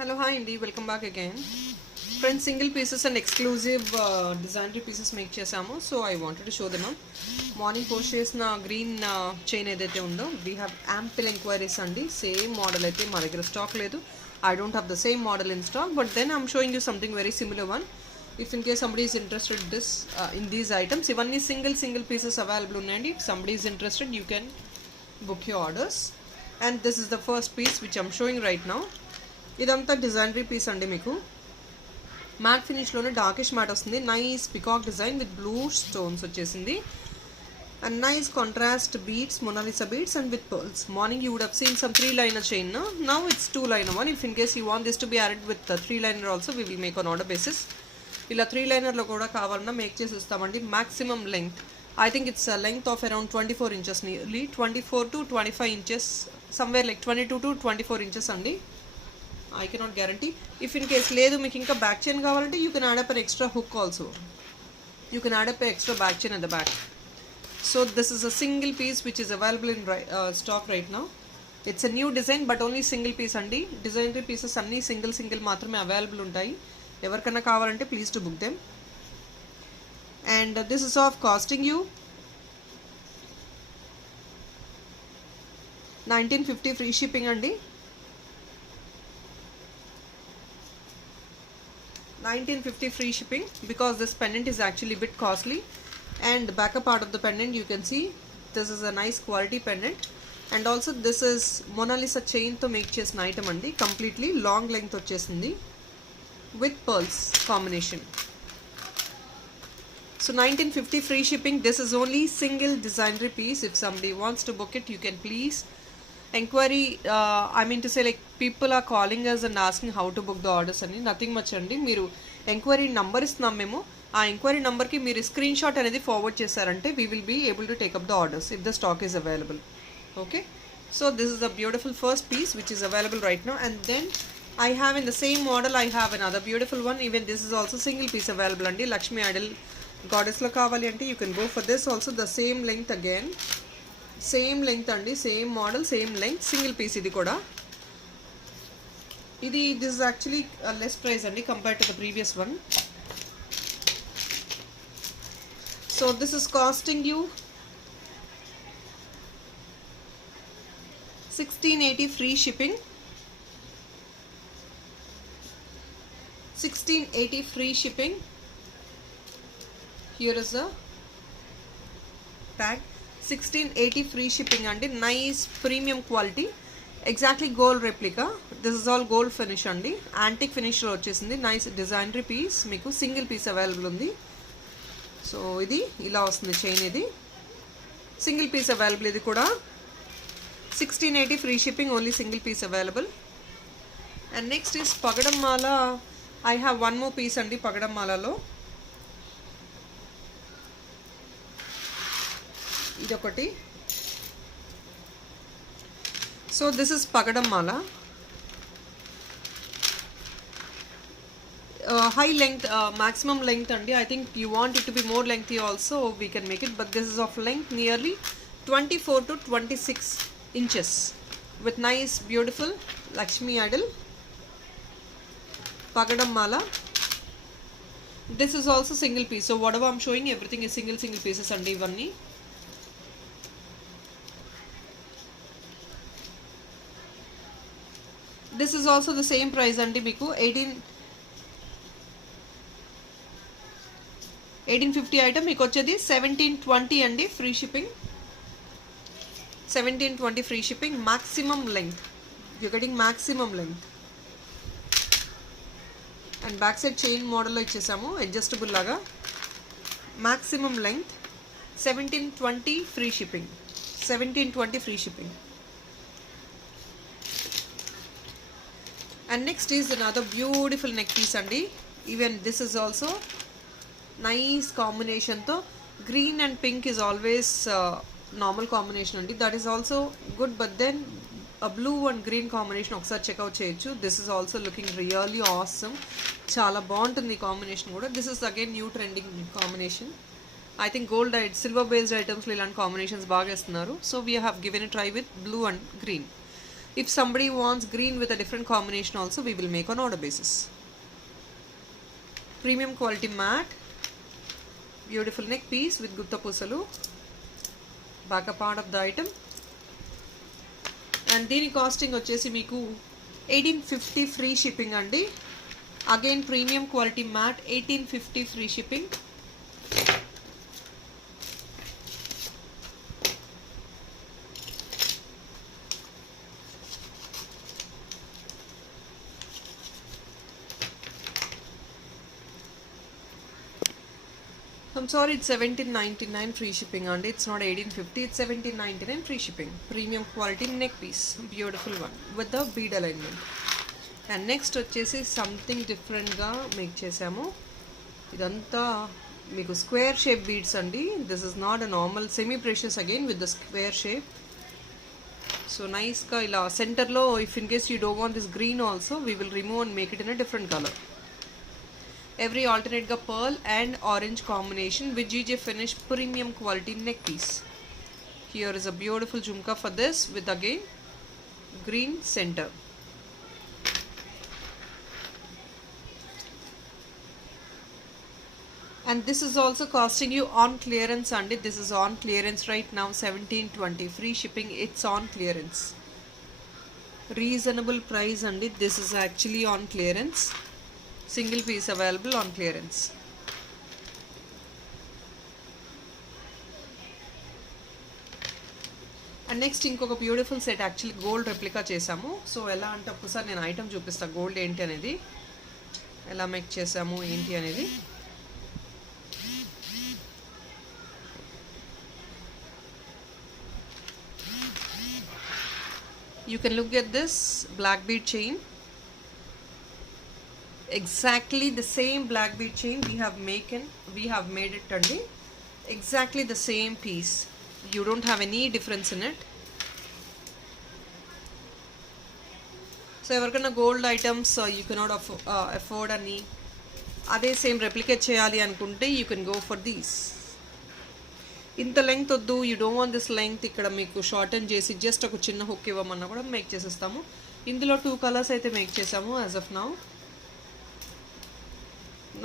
Hello, hi Indy, welcome back again. Friends, single pieces and exclusive designer pieces make చేసాము. So I wanted to show them up. Morning post చేసిన green chain ఏదైతే ఉందో, we have ample inquiries అండి. Same model అయితే మా దగ్గర స్టాక్ లేదు. I don't have the same model in stock, but then I'm showing you something very similar one. If in case somebody is interested in these items, ఇవన్నీ single pieces available ఉన్నాయండి. If somebody is interested, you can book your orders. And this is the first piece which I'm showing right now. ఇదంతా డిజైనరీ piece అండి. మీకు matte ఫినిష్లోనే darkish matte వస్తుంది. Nice peacock design with blue stones వచ్చేసింది. And nice contrast beads, Mona Lisa beads and with pearls. Morning you would have seen some 3-liner chain. Now it's 2-liner one. If in case you want this to be added with 3-liner also, we will make on order basis. ఇలా 3-linerలో కూడా కావాలన్నా మేక్ చేసి ఇస్తామండి. Maximum length I think it's a length of around 24 inches, nearly 24 to 25 inches, somewhere like 22 to 24 inches అండి. I cannot guarantee. If in case లేదు మీకు ఇంకా బ్యాక్ చైన్ కావాలంటే you can add up an extra hook also. You can add up an extra back chain at the back. So this is a single piece which is available in stock right now. It's a new design but only single piece అండి. Designer pieces అన్నీ single మాత్రమే అవైలబుల్ ఉంటాయి. ఎవరికైనా కావాలంటే please to book them. And this is of costing you 1950 free shipping అండి. 1950 free shipping because this pendant is actually a bit costly. And the backup part of the pendant, you can see this is a nice quality pendant. And also this is Mona Lisa chain to make చేసిన item అండి. Completely long length వచ్చేసింది with pearls combination. So 1950 free shipping. This is only single designer piece. If somebody wants to book it, you can please enquiry. I mean to say, like, people are calling us and asking how to book the orders అని. Nothing much అండి. మీరు enquiry number ఇస్తున్నాం మేము. ఆ ఎంక్వైరీ నెంబర్కి మీరు screen shot అనేది ఫార్వర్డ్ చేశారంటే we will be able to take up the orders if the stock is available. Okay, so this is the beautiful first piece which is available right now. And then I have in the same model, I have another beautiful one. Even this is also single piece available అండి. లక్ష్మీ ఐడల్ గాడెస్లో కావాలి అంటే you can go for this also. The same length again, same length అండి, same model, same length, single piece. ఇది కూడా this is actually less price అండి compare to the previous one. So this is costing you 1680 free shipping. 1680 free shipping. Here is the tag. 1680 free shipping అండి. Nice premium quality, exactly gold replica. This is all gold finish అండి. యాంటిక్ ఫినిష్లో వచ్చేసింది. Nice designery piece, మీకు single piece available ఉంది. సో ఇది ఇలా వస్తుంది చైన్. ఇది సింగిల్ పీస్ అవైలబుల్. ఇది కూడా 1680 free shipping, only single piece available. And next is పగడం మాల. I have one more piece అండి పగడం మాలలో. ఇదొకటి. సో దిస్ ఇస్ పగడం మాల. హై లెంగ్త్, maximum length అండి. I think you want it to be more lengthy also, we can make it, but this is of length nearly 24 to 26 inches with nice beautiful Lakshmi idol pagadam mala. This is also single piece. So whatever I'm showing, everything is single pieces andi ivanni. This is also the same price andi meeku 1850 item meeku vachedi 1720 andi free shipping. 1720 free shipping. Maximum length, you're getting maximum length. And back side chain model lo ichesamu adjustable laga. Maximum length 1720 free shipping. 1720 free shipping. And next is another beautiful neck piece andi. Even this is also nice combination tho. Green and pink is always normal combination andi. That is also good, but then a blue and green combination ఒకసారి చెక్అవుట్ చేయొచ్చు. This is also looking really awesome. చాలా బాగుంటుంది కాంబినేషన్ కూడా. This is again new trending combination. I think gold silver based items లో ఇలాంటి కాంబినేషన్స్ బాగా ఇస్తున్నారు. So we have given a try with blue and green. If somebody wants green with a different combination also, we will make on order basis. Premium quality matte, beautiful neck piece with gutta pusalu, back part of the item. And దీని కాస్టింగ్ వచ్చేసి మీకు 1850 free shipping అండి. Again premium quality matte 1850 free shipping. I'm sorry, it's 1799 free shipping and it's not 1850, it's 1799 free shipping. Premium quality neck piece, beautiful one with the bead alignment. And next వచ్చేసి సంథింగ్ డిఫరెంట్గా మేక్ చేసాము. ఇదంతా మీకు square shape beads అండి. This is not a normal semi precious again with the square shape. So నైస్గా ఇలా సెంటర్లో if in case you don't want this green also we will remove and make it in a different colour. Every alternate ga pearl and orange combination with GJ finish premium quality neck piece. Here is a beautiful jhumka for this with again green center. And this is also costing you on clearance and this is on clearance right now 1720 free shipping. It's on clearance, reasonable price and this is actually on clearance. Single piece available on clearance. And next ఇంకొక beautiful set actually gold replica చేసాము. సో ఎలా అంటే ఒక్కసారి నేను ఐటమ్ చూపిస్తాను గోల్డ్ ఏంటి అనేది, ఎలా మేక్ చేసాము ఏంటి అనేది. You can look at this black bead chain. Exactly the same black bead chain we have made it andi. Exactly the same piece. You don't have any difference in it. So everkana gold items you cannot afford ani ade same replicate cheyali anukunte you can go for these. ఇంత లెంగ్త్ వద్దు, you don't want this length, ఇక్కడ మీకు షార్టన్ చేసి జస్ట్ ఒక చిన్న హుక్ ఇవ్వమన్నా కూడా మేక్ చేసేస్తాము. ఇందులో 2 కలర్స్ అయితే మేక్ చేసాము as of now.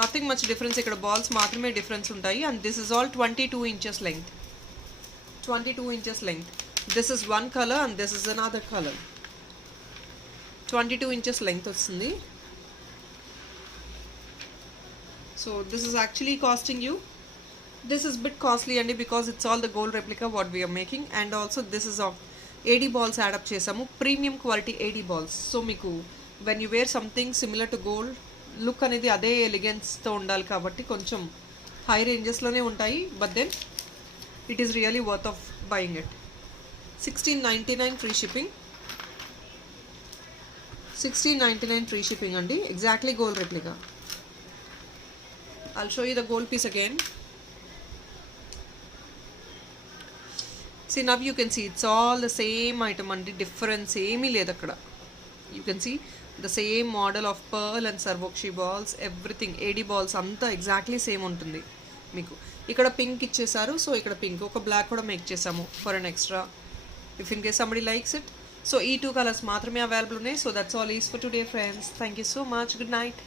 Nothing much difference, ఇక్కడ బాల్స్ మాత్రమే డిఫరెన్స్ ఉంటాయి. And this is all 22 inches length. 22 inches length. This is one colour and this is another colour. 22 inches length వస్తుంది. So this is actually costing you, this is bit costly అండి because it's all the gold replica what we are making. And also this is of AD balls add up చేసాము, premium quality AD balls. So మీకు when you wear something similar to gold look అనేది అదే ఎలిగెన్స్తో ఉండాలి కాబట్టి కొంచెం high రేంజెస్లోనే ఉంటాయి. But then it is really worth of buying it. 1699 free shipping. 1699 free shipping అండి. Exactly gold replica. I'll show you the gold piece again. See, now you can see it's all the same item and difference ఏమీ లేదు అక్కడ. You can see the same model of pearl and sarvokshi balls, everything AD balls అంతా exactly same ఉంటుంది. మీకు ఇక్కడ పింక్ ఇచ్చేసారు, సో ఇక్కడ పింక్ ఒక బ్లాక్ కూడా మేక్ చేసాము for an extra if in case somebody likes it. So ఈ 2 కలర్స్ మాత్రమే అవైలబుల్ ఉన్నాయి. So that's all is for today friends. Thank you so much. Good night.